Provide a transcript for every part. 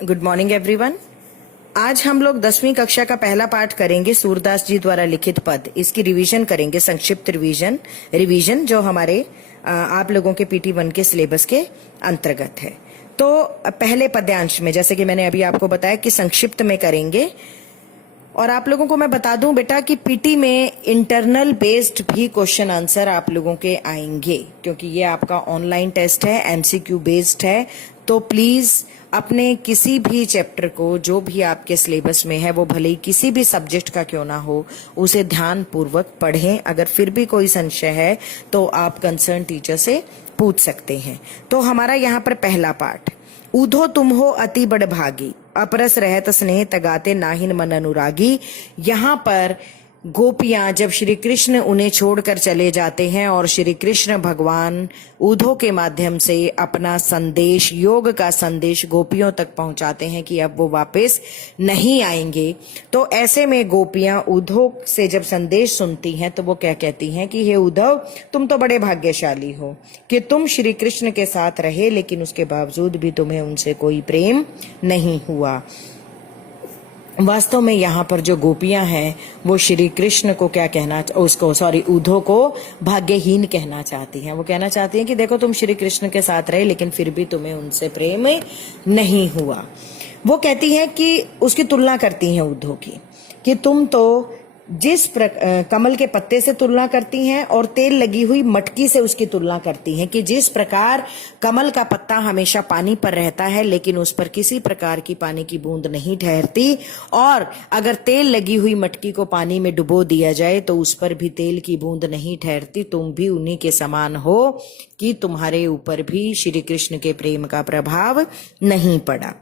Good morning everyone. आज हम लोग 10वीं कक्षा का पहला पाठ करेंगे, सूरदास जी द्वारा लिखित पद। इसकी रिवीजन करेंगे, संक्षिप्त रिवीजन जो हमारे आप लोगों के PT1 के सिलेबस के अंतर्गत है। तो पहले पद्यांश में, जैसे कि मैंने अभी आपको बताया कि संक्षिप्त में करेंगे। और आप लोगों को मैं बता दूं बेटा कि PT में इंटरनल बेस्ड भी क्वेश्चन आंसर आप लोगों के आएंगे, क्योंकि ये आपका ऑनलाइन टेस्ट है, MCQ बेस्ड है। तो प्लीज अपने किसी भी चैप्टर को, जो भी आपके सिलेबस में है, वो भले ही किसी भी सब्जेक्ट का क्यों ना हो, उसे ध्यान पूर्वक पढ़ें। अगर फिर भी कोई संशय है तो आप कंसर्न टीचर से पूछ सकते हैं। तो हमारा यहाँ पर पहला पाठ, ऊधो तुम हो अति बड़ भागी, अपरस रहत स्नेह तगाते नाहिन मन अनुरागी। यहाँ पर गोपियां, जब श्री कृष्ण उन्हें छोड़कर चले जाते हैं और श्री कृष्ण भगवान ऊधो के माध्यम से अपना संदेश, योग का संदेश गोपियों तक पहुंचाते हैं कि अब वो वापस नहीं आएंगे, तो ऐसे में गोपियां ऊधो से जब संदेश सुनती हैं तो वो क्या कहती हैं कि हे उद्धव, तुम तो बड़े भाग्यशाली हो कि तुम श्री कृष्ण के साथ रहे, लेकिन उसके बावजूद भी तुम्हें उनसे कोई प्रेम नहीं हुआ। वास्तव में यहाँ पर जो गोपियां हैं वो श्री कृष्ण को क्या कहना, ऊधो को भाग्यहीन कहना चाहती हैं। वो कहना चाहती हैं कि देखो, तुम श्री कृष्ण के साथ रहे लेकिन फिर भी तुम्हें उनसे प्रेम नहीं हुआ। वो कहती हैं कि उसकी तुलना करती हैं ऊधो की, कि तुम तो जिस कमल के पत्ते से तुलना करती हैं और तेल लगी हुई मटकी से उसकी तुलना करती हैं कि जिस प्रकार कमल का पत्ता हमेशा पानी पर रहता है लेकिन उस पर किसी प्रकार की पानी की बूंद नहीं ठहरती, और अगर तेल लगी हुई मटकी को पानी में डुबो दिया जाए तो उस पर भी तेल की बूंद नहीं ठहरती। तुम भी उन्हीं के समान हो कि तुम्हारे ऊपर भी श्री कृष्ण के प्रेम का प्रभाव नहीं पड़ा।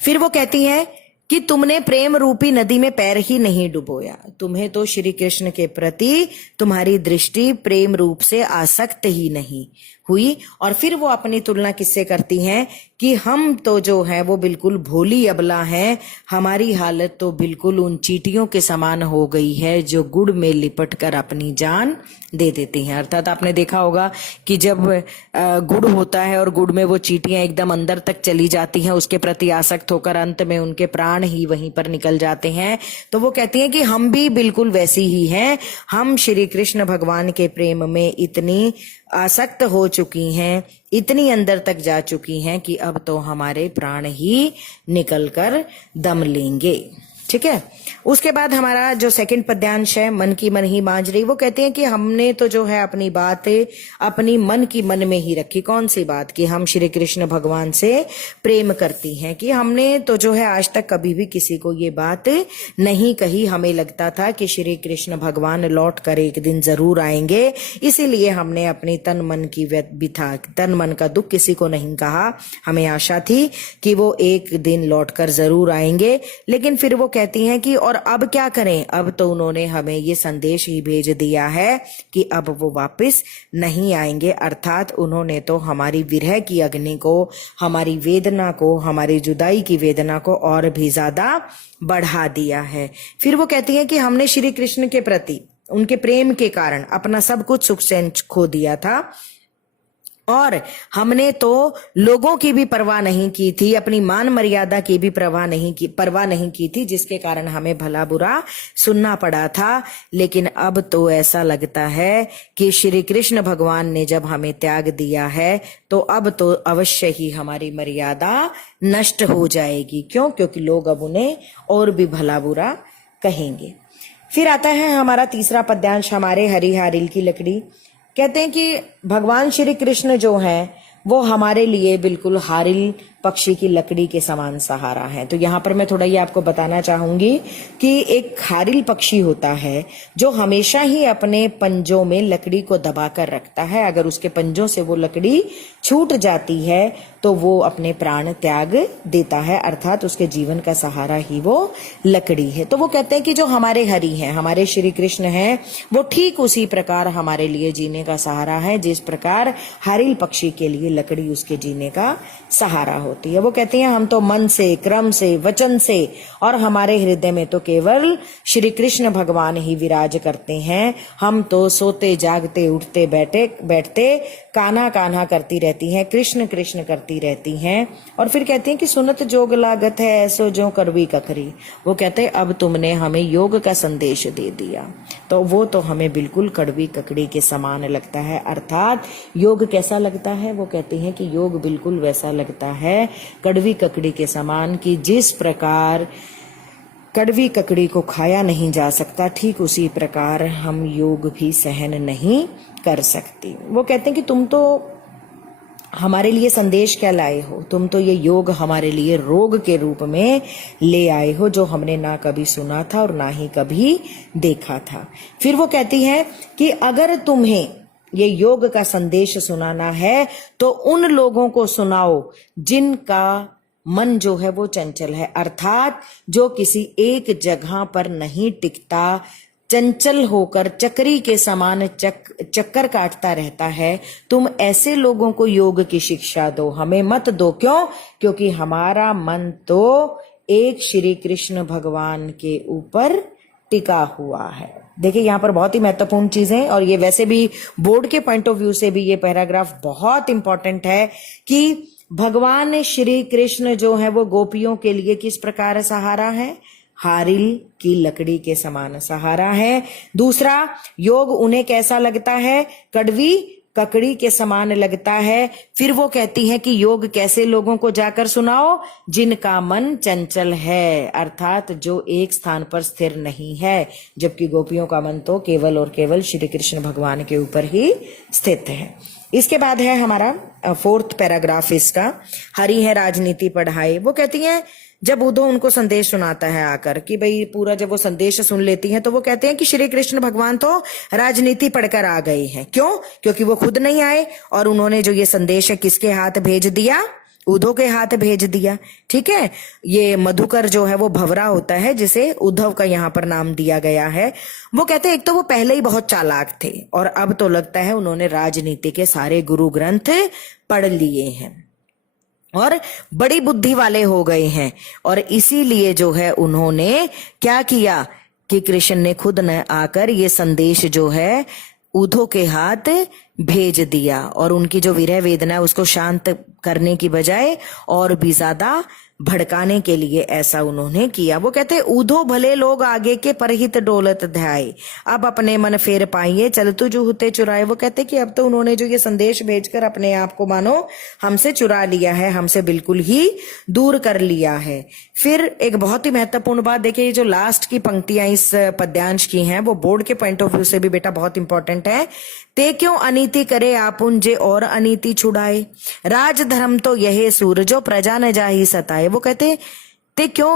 फिर वो कहती है कि तुमने प्रेम रूपी नदी में पैर ही नहीं डुबोया, तुम्हें तो श्री कृष्ण के प्रति तुम्हारी दृष्टि प्रेम रूप से आसक्त ही नहीं हुई। और फिर वो अपनी तुलना किससे करती हैं कि हम तो जो है वो बिल्कुल भोली अबला हैं, हमारी हालत तो बिल्कुल उन चींटियों के समान हो गई है जो गुड़ में लिपट कर अपनी जान दे देती हैं। अर्थात आपने देखा होगा कि जब गुड़ होता है और गुड़ में वो चींटियां एकदम अंदर तक चली जाती हैं, उसके प्रति आसक्त होकर अंत में उनके प्राण ही वहीं पर निकल जाते हैं। तो वो कहती हैं कि हम भी बिल्कुल वैसी ही हैं, हम श्री कृष्ण भगवान के प्रेम में इतनी आसक्त हो चुकी हैं, इतनी अंदर तक जा चुकी हैं कि अब तो हमारे प्राण ही निकलकर दम लेंगे। ठीक है। उसके बाद हमारा जो सेकंड पद्यांश है, मन की मन ही मांझ रही, वो कहते हैं कि हमने तो जो है अपनी बात अपनी मन की मन में ही रखी। कौन सी बात? कि हम श्री कृष्ण भगवान से प्रेम करती हैं, कि हमने तो जो है आज तक कभी भी किसी को ये बात नहीं कही। हमें लगता था कि श्री कृष्ण भगवान लौट कर एक दिन जरूर आएंगे, इसीलिए हमने अपनी तन मन का दुख किसी को नहीं कहा। हमें आशा थी कि वो एक दिन लौट कर जरूर आएंगे, लेकिन फिर वो कहती हैं कि और अब क्या करें, अब तो उन्होंने हमें ये संदेश ही भेज दिया है कि अब वो वापस नहीं आएंगे। अर्थात उन्होंने तो हमारी विरह की अग्नि को, हमारी वेदना को, हमारी जुदाई की वेदना को और भी ज्यादा बढ़ा दिया है। फिर वो कहती हैं कि हमने श्री कृष्ण के प्रति उनके प्रेम के कारण अपना सब कुछ सुख चैन खो दिया था, और हमने तो लोगों की भी परवाह नहीं की थी, अपनी मान मर्यादा की भी परवाह नहीं की थी, जिसके कारण हमें भला बुरा सुनना पड़ा था। लेकिन अब तो ऐसा लगता है कि श्री कृष्ण भगवान ने जब हमें त्याग दिया है तो अब तो अवश्य ही हमारी मर्यादा नष्ट हो जाएगी। क्यों? क्योंकि लोग अब उन्हें और भी भला बुरा कहेंगे। फिर आता है हमारा तीसरा पद्यांश, हमारे हरी हारिल की लकड़ी। कहते हैं कि भगवान श्री कृष्ण जो हैं वो हमारे लिए बिल्कुल हारिल पक्षी की लकड़ी के समान सहारा है। तो यहाँ पर मैं थोड़ा ये आपको बताना चाहूंगी कि एक हारिल पक्षी होता है जो हमेशा ही अपने पंजों में लकड़ी को दबाकर रखता है। अगर उसके पंजों से वो लकड़ी छूट जाती है तो वो अपने प्राण त्याग देता है, अर्थात उसके जीवन का सहारा ही वो लकड़ी है। तो वो कहते हैं कि जो हमारे हरि हैं, हमारे श्री कृष्ण हैं, वो ठीक उसी प्रकार हमारे लिए जीने का सहारा है जिस प्रकार हारिल पक्षी के लिए लकड़ी उसके जीने का सहारा होती है। वो कहती हैं हम तो मन से, क्रम से, वचन से और हमारे हृदय में तो केवल श्री कृष्ण भगवान ही विराज करते हैं। हम तो सोते जागते उठते बैठते कान्हा कान्हा करती रहती हैं, कृष्ण कृष्ण करती रहती हैं। और फिर कहती हैं कि सुनत जोग लागत है ऐसो जो करवी ककरी। वो कहते हैं अब तुमने हमें योग का संदेश दे दिया तो वो तो हमें बिल्कुल कड़वी ककड़ी के समान लगता है। अर्थात योग कैसा लगता है? वो कहते हैं कि योग बिल्कुल वैसा लगता है कड़वी ककड़ी के समान, कि जिस प्रकार कड़वी ककड़ी को खाया नहीं जा सकता ठीक उसी प्रकार हम योग भी सहन नहीं कर सकती। वो कहते हैं कि तुम तो हमारे लिए संदेश क्या लाए हो? तुम तो ये योग हमारे लिए रोग के रूप में ले आए हो जो हमने ना कभी सुना था और ना ही कभी देखा था। फिर वो कहती है कि अगर तुम्हें ये योग का संदेश सुनाना है तो उन लोगों को सुनाओ जिनका मन जो है वो चंचल है, अर्थात जो किसी एक जगह पर नहीं टिकता, चंचल होकर चक्री के समान चक्कर काटता रहता है। तुम ऐसे लोगों को योग की शिक्षा दो, हमें मत दो। क्यों? क्योंकि हमारा मन तो एक श्री कृष्ण भगवान के ऊपर टिका हुआ है। देखिए यहाँ पर बहुत ही महत्वपूर्ण चीजें, और ये वैसे भी बोर्ड के पॉइंट ऑफ व्यू से भी ये पैराग्राफ बहुत इंपॉर्टेंट है कि भगवान श्री कृष्ण जो है वो गोपियों के लिए किस प्रकार सहारा है? हारिल की लकड़ी के समान सहारा है। दूसरा, योग उन्हें कैसा लगता है? कड़वी ककड़ी के समान लगता है। फिर वो कहती है कि योग कैसे लोगों को जाकर सुनाओ? जिनका मन चंचल है, अर्थात जो एक स्थान पर स्थिर नहीं है, जबकि गोपियों का मन तो केवल और केवल श्री कृष्ण भगवान के ऊपर ही स्थित है। इसके बाद है हमारा 4th पैराग्राफ इसका, हरि है राजनीति पढ़ाए। वो कहती हैं जब उद्धव उनको संदेश सुनाता है आकर कि भाई पूरा जब वो संदेश सुन लेती हैं तो वो कहते हैं कि श्री कृष्ण भगवान तो राजनीति पढ़कर आ गए हैं। क्यों? क्योंकि वो खुद नहीं आए और उन्होंने जो ये संदेश है किसके हाथ भेज दिया? उद्धव के हाथ भेज दिया। ठीक है, ये मधुकर जो है वो भवरा होता है जिसे उद्धव का यहाँ पर नाम दिया गया है। वो कहते हैं एक तो वो पहले ही बहुत चालाक थे और अब तो लगता है उन्होंने राजनीति के सारे गुरु ग्रंथ पढ़ लिए हैं और बड़ी बुद्धि वाले हो गए हैं, और इसीलिए जो है उन्होंने क्या किया कि कृष्ण ने खुद न आकर ये संदेश जो है उद्धव के हाथ भेज दिया और उनकी जो विरह वेदना है उसको शांत करने की बजाय और भी ज्यादा भड़काने के लिए ऐसा उन्होंने किया। वो कहते उद्धव भले लोग आगे के परहित डोलत ध्याय, अब अपने मन फेर पाइए चलतु जुहुते चुराए। वो कहते कि अब तो उन्होंने जो ये संदेश भेजकर अपने आप को मानो हमसे चुरा लिया है, हमसे बिल्कुल ही दूर कर लिया है। फिर एक बहुत ही महत्वपूर्ण बात देखिए, ये जो लास्ट की पंक्तियां इस पद्यांश की हैं वो बोर्ड के पॉइंट ऑफ व्यू से भी बेटा बहुत इंपॉर्टेंट है। ते क्यों अनीति करे आपुन जे और अनीति छुड़ाए, राज धर्म तो यह सूर जो प्रजा न जाहि सताए। वो कहते ते क्यों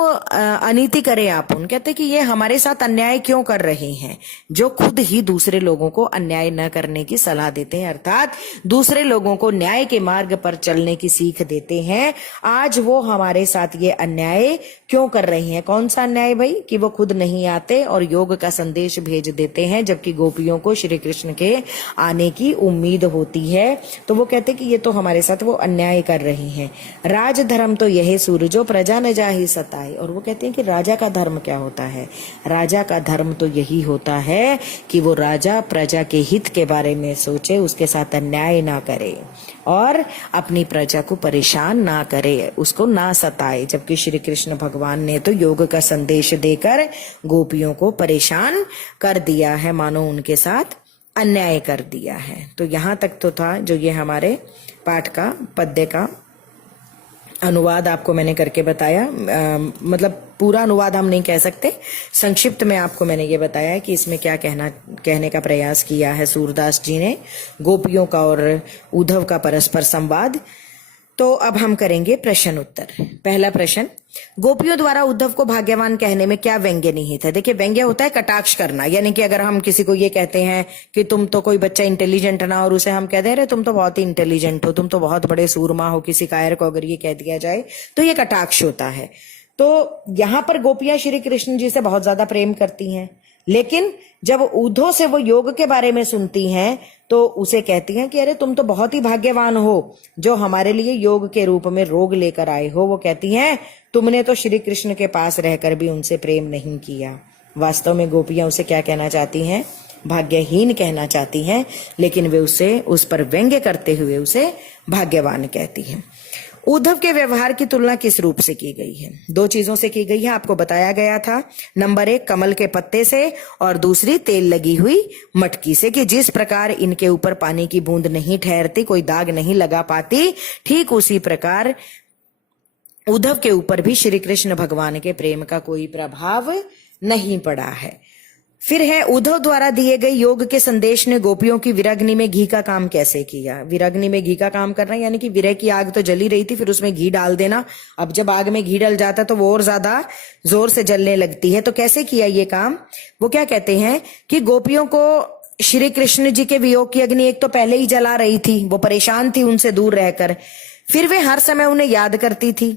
अनीति करे आपुन, कहते कि ये हमारे साथ अन्याय क्यों कर रहे हैं, जो खुद ही दूसरे लोगों को अन्याय न करने की सलाह देते हैं, अर्थात दूसरे लोगों को न्याय के मार्ग पर चलने की सीख देते हैं। आज वो हमारे साथ ये अन्याय क्यों कर रहे हैं? कौन सा अन्याय भाई? कि वो खुद नहीं आते और योग का संदेश भेज देते हैं, जबकि गोपियों को श्री कृष्ण के आने की उम्मीद होती है। तो वो कहते कि ये तो हमारे साथ वो अन्याय कर रहे हैं। राज धर्म तो यह सूरजो प्रजा न जाहि सताए। और वो कहते हैं कि राजा का धर्म क्या होता है? राजा का धर्म तो यही होता है कि वो राजा प्रजा के हित के बारे में सोचे, उसके साथ अन्याय ना करे और अपनी प्रजा को परेशान ना करे, उसको ना सताए। जबकि श्री कृष्ण भगवान ने तो योग का संदेश देकर गोपियों को परेशान कर दिया है, मानो उनके साथ अन्याय कर दिया है। तो यहाँ तक तो था जो ये हमारे पाठ का पद्य का अनुवाद आपको मैंने करके बताया। मतलब पूरा अनुवाद हम नहीं कह सकते, संक्षिप्त में आपको मैंने ये बताया कि इसमें क्या कहने का प्रयास किया है सूरदास जी ने, गोपियों का और उद्धव का परस्पर संवाद। तो अब हम करेंगे प्रश्न उत्तर। पहला प्रश्न, गोपियों द्वारा उद्धव को भाग्यवान कहने में क्या व्यंग्य निहित है? देखिए व्यंग्य होता है कटाक्ष करना, यानी कि अगर हम किसी को ये कहते हैं कि तुम तो कोई बच्चा इंटेलिजेंट ना, और उसे हम कह दे रहे तुम तो बहुत ही इंटेलिजेंट हो, तुम तो बहुत बड़े सूरमा हो, किसी कायर को अगर ये कह दिया जाए तो ये कटाक्ष होता है। तो यहाँ पर गोपियां श्री कृष्ण जी से बहुत ज्यादा प्रेम करती हैं, लेकिन जब उद्धव से वो योग के बारे में सुनती हैं तो उसे कहती हैं कि अरे तुम तो बहुत ही भाग्यवान हो जो हमारे लिए योग के रूप में रोग लेकर आए हो। वो कहती हैं तुमने तो श्री कृष्ण के पास रहकर भी उनसे प्रेम नहीं किया। वास्तव में गोपियां उसे क्या कहना चाहती हैं? भाग्यहीन कहना चाहती हैं, लेकिन वे उसे उस पर व्यंग्य करते हुए उसे भाग्यवान कहती हैं। उद्धव के व्यवहार की तुलना किस रूप से की गई है? दो चीजों से की गई है, आपको बताया गया था। नंबर 1 कमल के पत्ते से और दूसरी तेल लगी हुई मटकी से, कि जिस प्रकार इनके ऊपर पानी की बूंद नहीं ठहरती, कोई दाग नहीं लगा पाती, ठीक उसी प्रकार उद्धव के ऊपर भी श्री कृष्ण भगवान के प्रेम का कोई प्रभाव नहीं पड़ा है। फिर है उद्धव द्वारा दिए गए योग के संदेश ने गोपियों की विरग्नि में घी का काम कैसे किया? विरग्नि में घी का काम करना यानी कि विरह की आग तो जली रही थी, फिर उसमें घी डाल देना। अब जब आग में घी डल जाता तो वो और ज्यादा जोर से जलने लगती है। तो कैसे किया ये काम? वो क्या कहते हैं कि गोपियों को श्री कृष्ण जी के वियोग की अग्नि एक तो पहले ही जला रही थी, वो परेशान थी उनसे दूर रहकर, फिर वे हर समय उन्हें याद करती थी।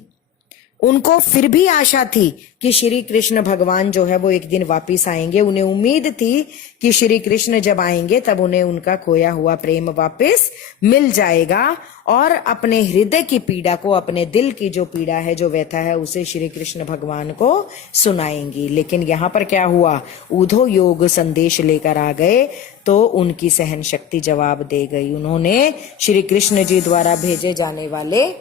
उनको फिर भी आशा थी कि श्री कृष्ण भगवान जो है वो एक दिन वापिस आएंगे। उन्हें उम्मीद थी कि श्री कृष्ण जब आएंगे तब उन्हें उनका खोया हुआ प्रेम वापिस मिल जाएगा और अपने हृदय की पीड़ा को, अपने दिल की जो पीड़ा है, जो व्यथा है, उसे श्री कृष्ण भगवान को सुनाएंगी। लेकिन यहाँ पर क्या हुआ? उद्धव योग संदेश लेकर आ गए तो उनकी सहन शक्ति जवाब दे गई। उन्होंने श्री कृष्ण जी द्वारा भेजे जाने वाले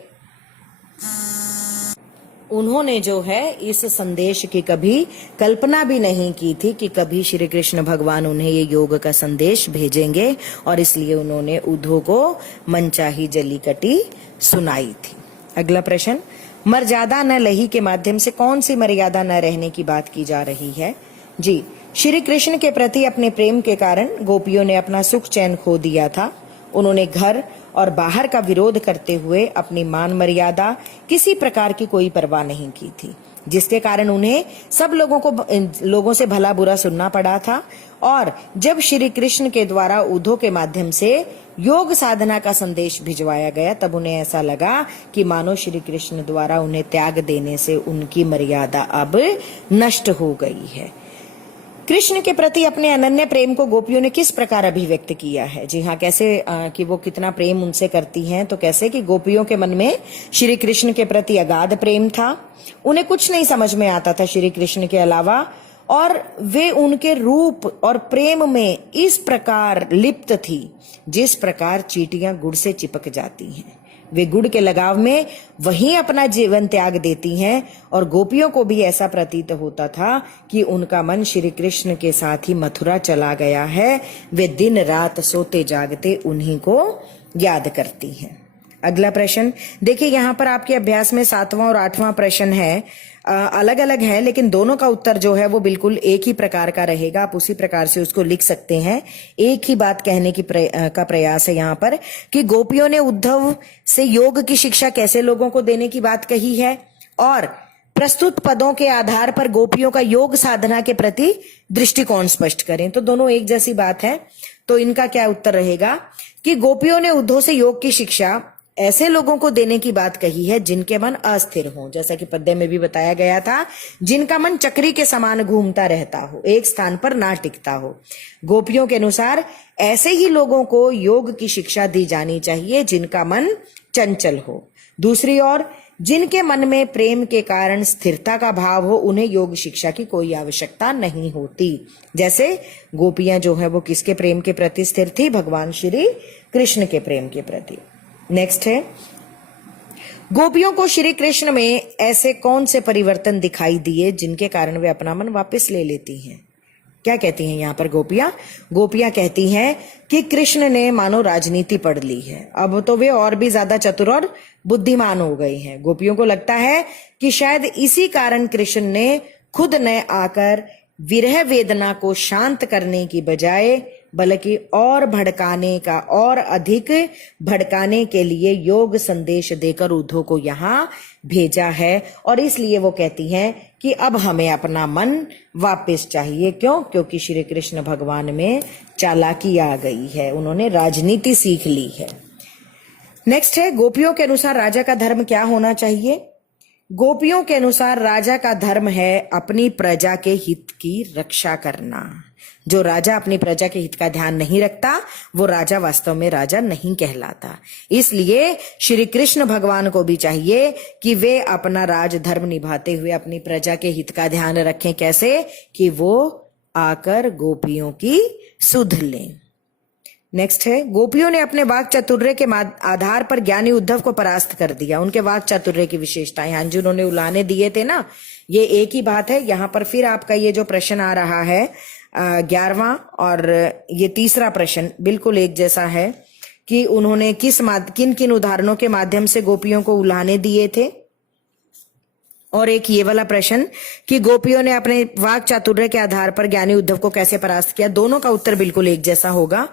उन्होंने जो है इस संदेश की कभी कल्पना भी नहीं की थी कि कभी श्री कृष्ण भगवान उन्हें ये योग का संदेश भेजेंगे, और इसलिए उन्होंने उद्धव को मनचाही जली कटी सुनाई थी। अगला प्रश्न, मर्यादा न लही के माध्यम से कौन सी मर्यादा न रहने की बात की जा रही है? जी, श्री कृष्ण के प्रति अपने प्रेम के कारण गोपियों ने अपना सुख चैन खो दिया था। उन्होंने घर और बाहर का विरोध करते हुए अपनी मान मर्यादा, किसी प्रकार की कोई परवाह नहीं की थी, जिसके कारण उन्हें सब लोगों से भला बुरा सुनना पड़ा था। और जब श्री कृष्ण के द्वारा उद्धव के माध्यम से योग साधना का संदेश भिजवाया गया, तब उन्हें ऐसा लगा कि मानो श्री कृष्ण द्वारा उन्हें त्याग देने से उनकी मर्यादा अब नष्ट हो गई है। कृष्ण के प्रति अपने अनन्य प्रेम को गोपियों ने किस प्रकार अभिव्यक्त किया है? जी हाँ, कैसे कि वो कितना प्रेम उनसे करती हैं, तो कैसे कि गोपियों के मन में श्री कृष्ण के प्रति अगाध प्रेम था। उन्हें कुछ नहीं समझ में आता था श्री कृष्ण के अलावा, और वे उनके रूप और प्रेम में इस प्रकार लिप्त थी जिस प्रकार चींटियां गुड़ से चिपक जाती हैं। वे गुड़ के लगाव में वहीं अपना जीवन त्याग देती हैं, और गोपियों को भी ऐसा प्रतीत होता था कि उनका मन श्री कृष्ण के साथ ही मथुरा चला गया है। वे दिन रात सोते जागते उन्हीं को याद करती हैं। अगला प्रश्न देखिए, यहाँ पर आपके अभ्यास में 7वां और 8वां प्रश्न है, अलग अलग है, लेकिन दोनों का उत्तर जो है वो बिल्कुल एक ही प्रकार का रहेगा। आप उसी प्रकार से उसको लिख सकते हैं। एक ही बात कहने की का प्रयास है यहाँ पर कि गोपियों ने उद्धव से योग की शिक्षा कैसे लोगों को देने की बात कही है, और प्रस्तुत पदों के आधार पर गोपियों का योग साधना के प्रति दृष्टिकोण स्पष्ट करें। तो दोनों एक जैसी बात है, तो इनका क्या उत्तर रहेगा कि गोपियों ने उद्धव से योग की शिक्षा ऐसे लोगों को देने की बात कही है जिनके मन अस्थिर हो, जैसा कि पद्य में भी बताया गया था, जिनका मन चक्री के समान घूमता रहता हो, एक स्थान पर ना टिकता हो। गोपियों के अनुसार ऐसे ही लोगों को योग की शिक्षा दी जानी चाहिए जिनका मन चंचल हो। दूसरी ओर जिनके मन में प्रेम के कारण स्थिरता का भाव हो, उन्हें योग शिक्षा की कोई आवश्यकता नहीं होती। जैसे गोपियां जो है वो किसके प्रेम के प्रति स्थिर थी? भगवान श्री कृष्ण के प्रेम के प्रति। नेक्स्ट है, गोपियों को श्री कृष्ण में ऐसे कौन से परिवर्तन दिखाई दिए जिनके कारण वे अपना मन वापस ले लेती हैं? क्या कहती हैं यहाँ पर गोपियां कहती हैं कि कृष्ण ने मानो राजनीति पढ़ ली है, अब तो वे और भी ज्यादा चतुर और बुद्धिमान हो गई हैं। गोपियों को लगता है कि शायद इसी कारण कृष्ण ने खुद न आकर विरह वेदना को शांत करने की बजाय बल्कि और अधिक भड़काने के लिए योग संदेश देकर उद्धव को यहाँ भेजा है। और इसलिए वो कहती हैं कि अब हमें अपना मन वापस चाहिए। क्यों? क्योंकि श्री कृष्ण भगवान में चालाकी आ गई है, उन्होंने राजनीति सीख ली है। नेक्स्ट है, गोपियों के अनुसार राजा का धर्म क्या होना चाहिए? गोपियों के अनुसार राजा का धर्म है अपनी प्रजा के हित की रक्षा करना। जो राजा अपनी प्रजा के हित का ध्यान नहीं रखता वो राजा वास्तव में राजा नहीं कहलाता। इसलिए श्री कृष्ण भगवान को भी चाहिए कि वे अपना राज धर्म निभाते हुए अपनी प्रजा के हित का ध्यान रखें। कैसे? कि वो आकर गोपियों की सुध लें। नेक्स्ट है, गोपियों ने अपने वाक चातुर्य के आधार पर ज्ञानी उद्धव को परास्त कर दिया। उनके वाक चातुर्य की विशेषताएं, हाँ जी उन्होंने उलाहने दिए थे ना, ये एक ही बात है। यहाँ पर फिर आपका ये जो प्रश्न आ रहा है 11वां और ये तीसरा प्रश्न बिल्कुल एक जैसा है कि उन्होंने किन किन उदाहरणों के माध्यम से गोपियों को उलाहने दिए थे, और एक ये वाला प्रश्न कि गोपियों ने अपने वाक चातुर्य के आधार पर ज्ञानी उद्धव को कैसे परास्त किया। दोनों का उत्तर बिल्कुल एक जैसा होगा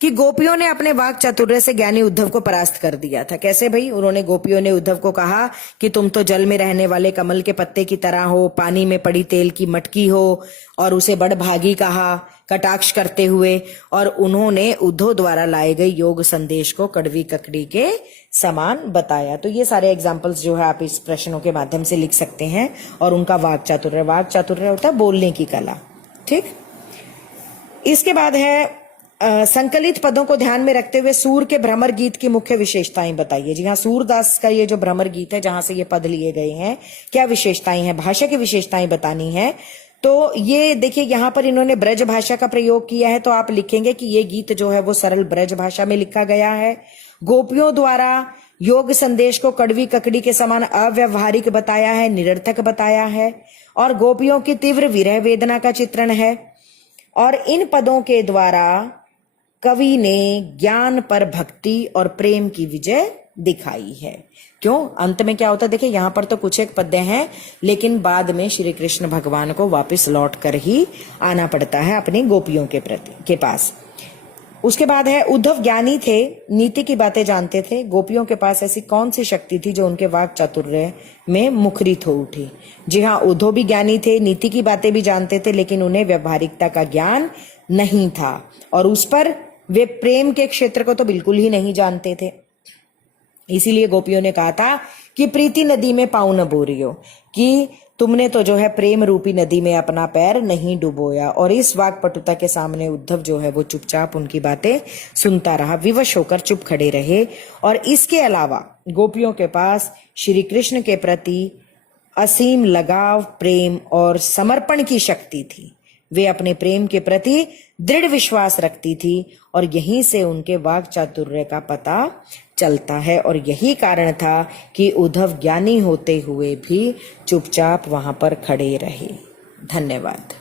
कि गोपियों ने अपने वाक चातुर्य से ज्ञानी उद्धव को परास्त कर दिया था। कैसे भाई? उन्होंने गोपियों ने उद्धव को कहा कि तुम तो जल में रहने वाले कमल के पत्ते की तरह हो, पानी में पड़ी तेल की मटकी हो, और उसे बड़ भागी कहा कटाक्ष करते हुए, और उन्होंने उद्धव द्वारा लाए गए योग संदेश को कड़वी ककड़ी के समान बताया। तो ये सारे एग्जाम्पल्स जो है आप इस प्रश्नों के माध्यम से लिख सकते हैं। और उनका वाक चातुर्य होता है बोलने की कला। ठीक, इसके बाद है संकलित पदों को ध्यान में रखते हुए सूर के भ्रमर गीत की मुख्य विशेषताएं बताइए। जी हाँ, सूरदास का ये जो भ्रमर गीत है जहां से ये पद लिए गए हैं, क्या विशेषताएं हैं, भाषा की विशेषताएं बतानी है। तो ये देखिए यहाँ पर इन्होंने ब्रज भाषा का प्रयोग किया है, तो आप लिखेंगे कि ये गीत जो है वो सरल ब्रज भाषा में लिखा गया है। गोपियों द्वारा योग संदेश को कड़वी ककड़ी के समान अव्यवहारिक बताया है, निरर्थक बताया है, और गोपियों की तीव्र विरह वेदना का चित्रण है। और इन पदों के द्वारा कवि ने ज्ञान पर भक्ति और प्रेम की विजय दिखाई है। क्यों? अंत में क्या होता है देखिए, यहां पर तो कुछ एक पद्य हैं, लेकिन बाद में श्री कृष्ण भगवान को वापस लौट कर ही आना पड़ता है अपनी गोपियों के पास। उसके बाद है उद्धव ज्ञानी थे, नीति की बातें जानते थे। गोपियों के पास ऐसी कौन सी शक्ति थी जो उनके वाक चातुर्य में मुखरित हो उठी? जी हाँ, उद्धव भी ज्ञानी थे, नीति की बातें भी जानते थे, लेकिन उन्हें व्यवहारिकता का ज्ञान नहीं था, और उस पर वे प्रेम के क्षेत्र को तो बिल्कुल ही नहीं जानते थे। इसीलिए गोपियों ने कहा था कि प्रीति नदी में पाँव न बोरियो, कि तुमने तो जो है प्रेम रूपी नदी में अपना पैर नहीं डुबोया। और इस वाक्पटुता के सामने उद्धव जो है वो चुपचाप उनकी बातें सुनता रहा, विवश होकर चुप खड़े रहे। और इसके अलावा गोपियों के पास श्री कृष्ण के प्रति असीम लगाव, प्रेम और समर्पण की शक्ति थी। वे अपने प्रेम के प्रति दृढ़ विश्वास रखती थी, और यहीं से उनके वाक चातुर्य का पता चलता है। और यही कारण था कि उद्धव ज्ञानी होते हुए भी चुपचाप वहां पर खड़े रहे। धन्यवाद।